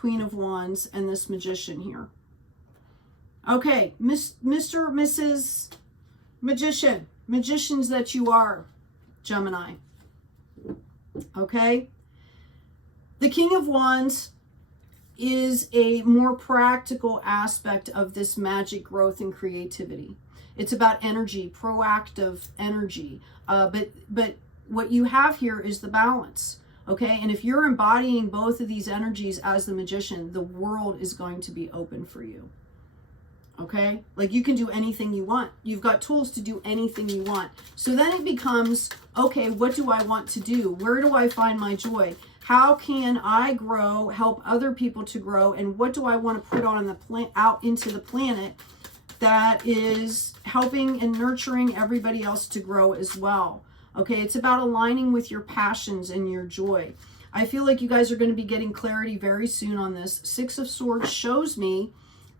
Queen of Wands, and this Magician here. Okay, Mr., Mrs. Magician, magicians that you are, Gemini. Okay? The King of Wands is a more practical aspect of this magic growth and creativity. It's about energy, proactive energy. But what you have here is the balance. Okay? And if you're embodying both of these energies as the Magician, the world is going to be open for you. Okay? Like, you can do anything you want. You've got tools to do anything you want. So then it becomes, okay, what do I want to do? Where do I find my joy? How can I grow, help other people to grow? And what do I want to put on the out into the planet that is helping and nurturing everybody else to grow as well? Okay, it's about aligning with your passions and your joy. I feel like you guys are going to be getting clarity very soon on this. Six of Swords shows me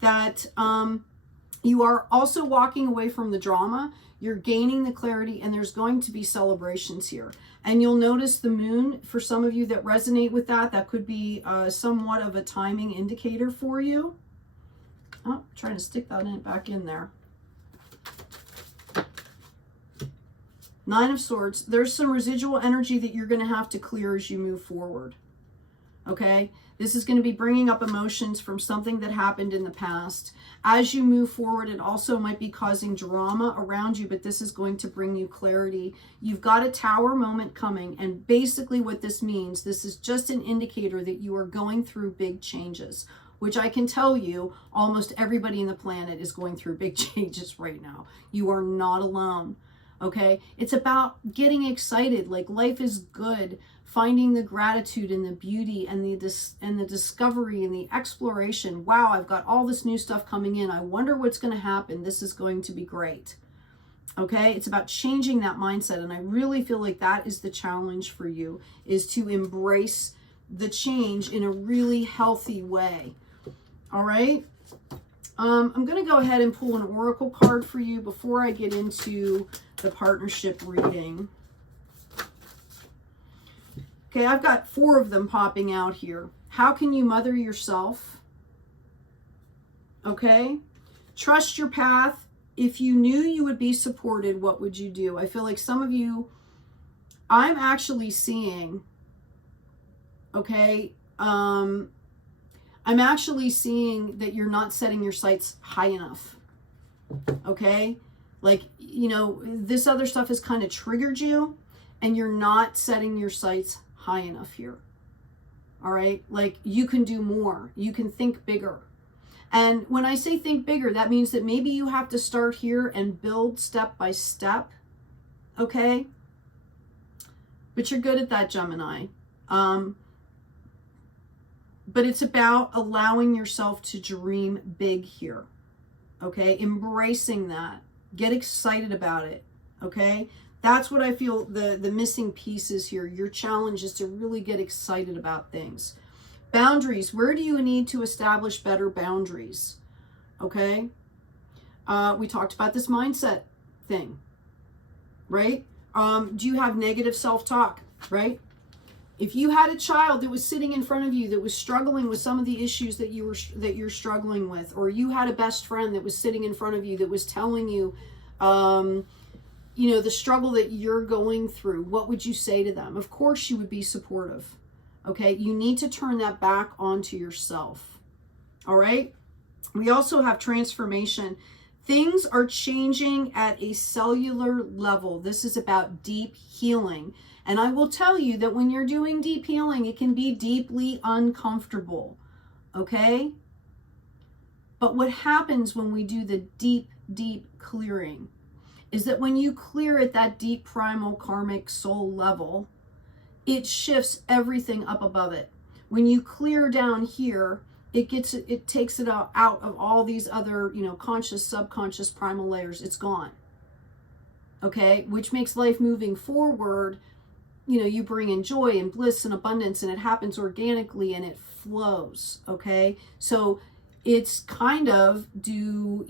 that you are also walking away from the drama. You're gaining the clarity, and there's going to be celebrations here. And you'll notice the moon, for some of you that resonate with that, that could be somewhat of a timing indicator for you. Oh, trying to stick that back in there. Nine of Swords. There's some residual energy that you're going to have to clear as you move forward. Okay? This is going to be bringing up emotions from something that happened in the past. As you move forward, it also might be causing drama around you, but this is going to bring you clarity. You've got a Tower moment coming, and basically what this means, this is just an indicator that you are going through big changes, which I can tell you, almost everybody in the planet is going through big changes right now. You are not alone. Okay? It's about getting excited, like life is good. Finding the gratitude and the beauty and the discovery and the exploration. Wow, I've got all this new stuff coming in. I wonder what's going to happen. This is going to be great. Okay? It's about changing that mindset. And I really feel like that is the challenge for you, is to embrace the change in a really healthy way. All right? I'm going to go ahead and pull an oracle card for you before I get into the partnership reading. Okay, I've got 4 of them popping out here. How can you mother yourself? Okay. Trust your path. If you knew you would be supported, what would you do? I feel like some of you, I'm actually seeing, okay, I'm actually seeing that you're not setting your sights high enough. Okay. Like, you know, this other stuff has kind of triggered you, and you're not setting your sights high enough here. All right? Like, you can do more. You can think bigger. And when I say think bigger, that means that maybe you have to start here and build step by step. Okay? But you're good at that, Gemini. But it's about allowing yourself to dream big here. Okay? Embracing that. Get excited about it. Okay? That's what I feel the missing piece is here. Your challenge is to really get excited about things. Boundaries. Where do you need to establish better boundaries? Okay. We talked about this mindset thing, right? Do you have negative self-talk, right? If you had a child that was sitting in front of you that was struggling with some of the issues that you're struggling with, or you had a best friend that was sitting in front of you that was telling you, you know, the struggle that you're going through, what would you say to them? Of course you would be supportive. Okay, you need to turn that back onto yourself. All right? We also have transformation. Things are changing at a cellular level. This is about deep healing. And I will tell you that when you're doing deep healing, it can be deeply uncomfortable. Okay? But what happens when we do the deep, deep clearing is that when you clear at that deep primal karmic soul level, it shifts everything up above it. When you clear down here, it takes it out of all these other, you know, conscious, subconscious, primal layers. It's gone. Okay? Which makes life moving forward, you know, you bring in joy and bliss and abundance, and it happens organically and it flows. Okay? So it's kind of, do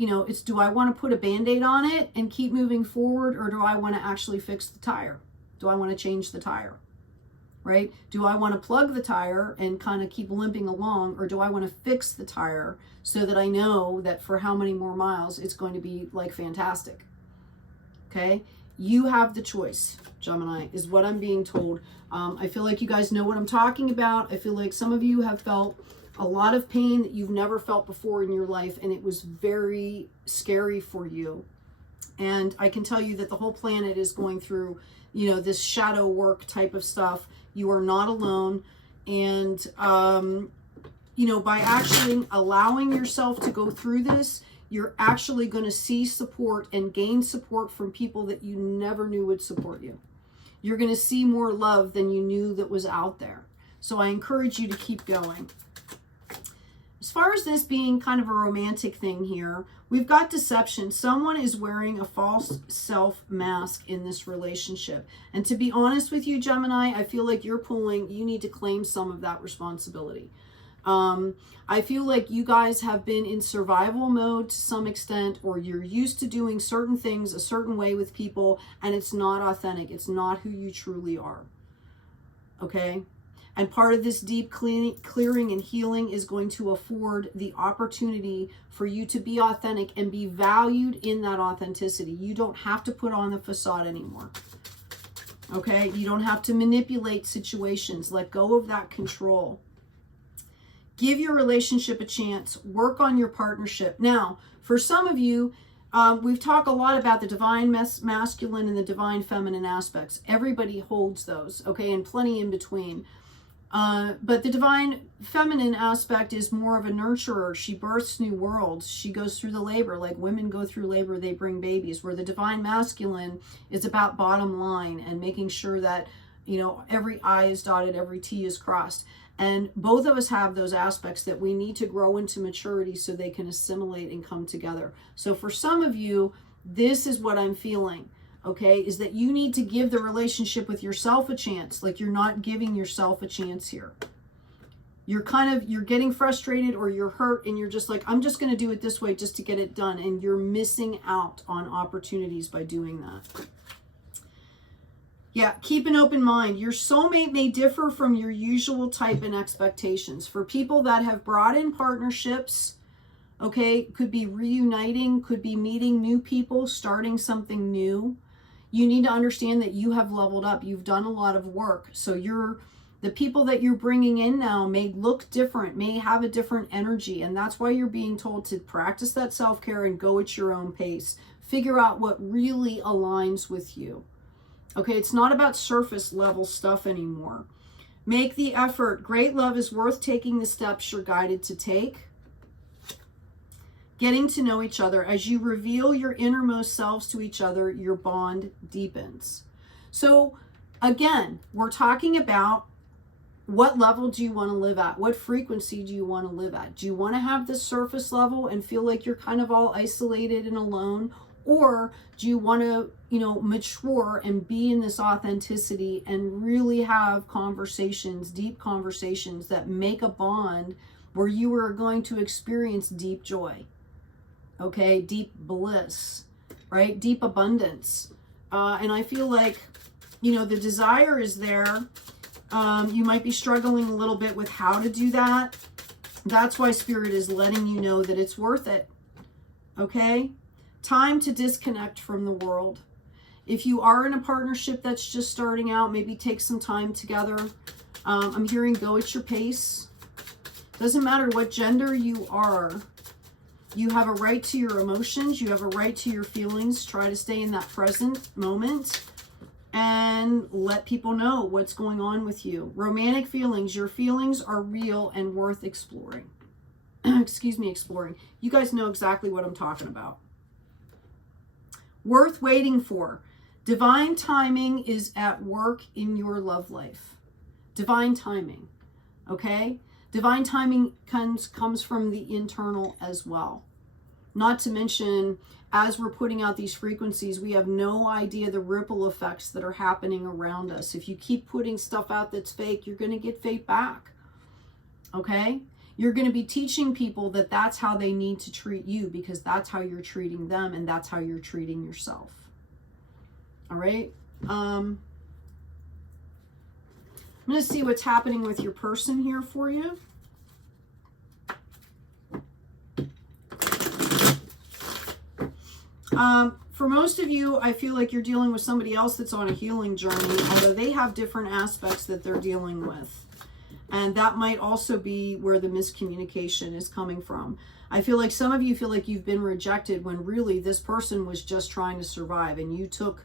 I want to put a Band-Aid on it and keep moving forward, or do I want to actually fix the tire? Do I want to change the tire? right? Do I want to plug the tire and kind of keep limping along, or do I want to fix the tire so that I know that for how many more miles it's going to be like fantastic? Okay, you have the choice, Gemini, is what I'm being told. I feel like you guys know what I'm talking about. I feel like some of you have felt a lot of pain that you've never felt before in your life, and it was very scary for you. And I can tell you that the whole planet is going through, you know, this shadow work type of stuff. You are not alone. And, you know, by actually allowing yourself to go through this, you're actually going to see support and gain support from people that you never knew would support you. You're going to see more love than you knew that was out there. So I encourage you to keep going. As far as this being kind of a romantic thing here, we've got deception. Someone is wearing a false self mask in this relationship. And to be honest with you, Gemini, I feel like you need to claim some of that responsibility. I feel like you guys have been in survival mode to some extent, or you're used to doing certain things a certain way with people, and it's not authentic. It's not who you truly are. Okay? And part of this deep clearing and healing is going to afford the opportunity for you to be authentic and be valued in that authenticity. You don't have to put on the facade anymore. Okay? You don't have to manipulate situations. Let go of that control. Give your relationship a chance. Work on your partnership. Now, for some of you, we've talked a lot about the divine masculine and the divine feminine aspects. Everybody holds those, okay, and plenty in between. But the divine feminine aspect is more of a nurturer. She births new worlds. She goes through the labor. Like women go through labor, they bring babies. Where the divine masculine is about bottom line and making sure that, you know, every I is dotted, every T is crossed. And both of us have those aspects that we need to grow into maturity so they can assimilate and come together. So for some of you, this is what I'm feeling, okay, is that you need to give the relationship with yourself a chance. Like you're not giving yourself a chance here. You're getting frustrated or you're hurt and you're just like, I'm just going to do it this way just to get it done. And you're missing out on opportunities by doing that. Yeah, keep an open mind. Your soulmate may differ from your usual type and expectations. For people that have brought in partnerships, okay, could be reuniting, could be meeting new people, starting something new. You need to understand that you have leveled up. You've done a lot of work. So the people that you're bringing in now may look different, may have a different energy. And that's why you're being told to practice that self-care and go at your own pace. Figure out what really aligns with you. Okay, it's not about surface level stuff anymore. Make the effort. Great love is worth taking the steps you're guided to take. Getting to know each other. As you reveal your innermost selves to each other, your bond deepens. So again, we're talking about what level do you want to live at? What frequency do you want to live at? Do you want to have this surface level and feel like you're kind of all isolated and alone? Or do you want to, you know, mature and be in this authenticity and really have conversations, deep conversations that make a bond where you are going to experience deep joy, okay, deep bliss, right, deep abundance. And I feel like, you know, the desire is there. You might be struggling a little bit with how to do that. That's why Spirit is letting you know that it's worth it, okay? Time to disconnect from the world. If you are in a partnership that's just starting out, maybe take some time together. I'm hearing go at your pace. Doesn't matter what gender you are. You have a right to your emotions. You have a right to your feelings. Try to stay in that present moment and let people know what's going on with you. Romantic feelings. Your feelings are real and worth exploring. Excuse me, exploring. You guys know exactly what I'm talking about. Worth waiting for. Divine timing is at work in your love life. Divine timing, okay? Divine timing comes from the internal as well. Not to mention, as we're putting out these frequencies, we have no idea the ripple effects that are happening around us. If you keep putting stuff out that's fake, you're going to get fake back, okay? You're going to be teaching people that that's how they need to treat you because that's how you're treating them and that's how you're treating yourself. All right? I'm going to see what's happening with your person here for you. For most of you, I feel like you're dealing with somebody else that's on a healing journey, although they have different aspects that they're dealing with. And that might also be where the miscommunication is coming from. I feel like some of you feel like you've been rejected when really this person was just trying to survive, and you took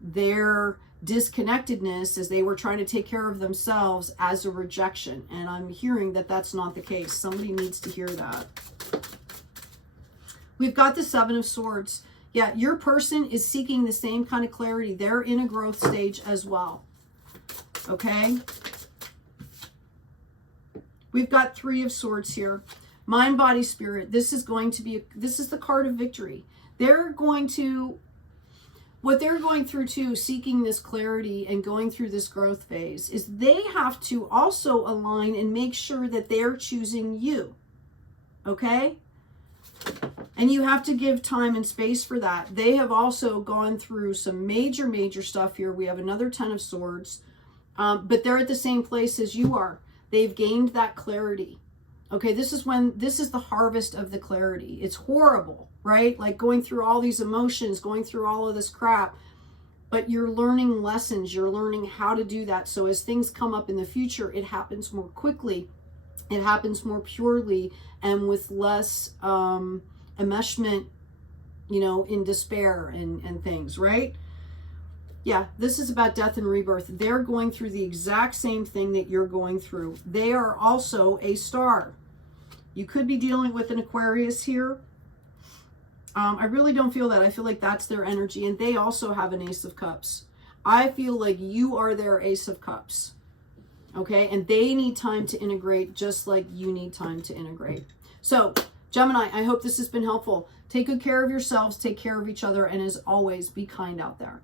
their disconnectedness as they were trying to take care of themselves as a rejection. And I'm hearing that that's not the case. Somebody needs to hear that. We've got the Seven of Swords. Yeah, your person is seeking the same kind of clarity. They're in a growth stage as well. Okay? We've got Three of Swords here. Mind, body, spirit. This is going to be, this is the card of victory. They're going to, what they're going through too, seeking this clarity and going through this growth phase, is they have to also align and make sure that they're choosing you. Okay? And you have to give time and space for that. They have also gone through some major stuff here. We have another Ten of Swords, but they're at the same place as you are. They've gained that clarity. Okay, this is the harvest of the clarity. It's horrible, right? Like going through all these emotions, going through all of this crap, but you're learning lessons. You're learning how to do that. So as things come up in the future, it happens more quickly. It happens more purely and with less enmeshment, you know, in despair and things, right? Yeah, this is about death and rebirth. They're going through the exact same thing that you're going through. They are also a star. You could be dealing with an Aquarius here. I really don't feel that. I feel like that's their energy, and they also have an Ace of Cups. I feel like you are their Ace of Cups. Okay, and they need time to integrate just like you need time to integrate. So, Gemini, I hope this has been helpful. Take good care of yourselves, take care of each other, and as always, be kind out there.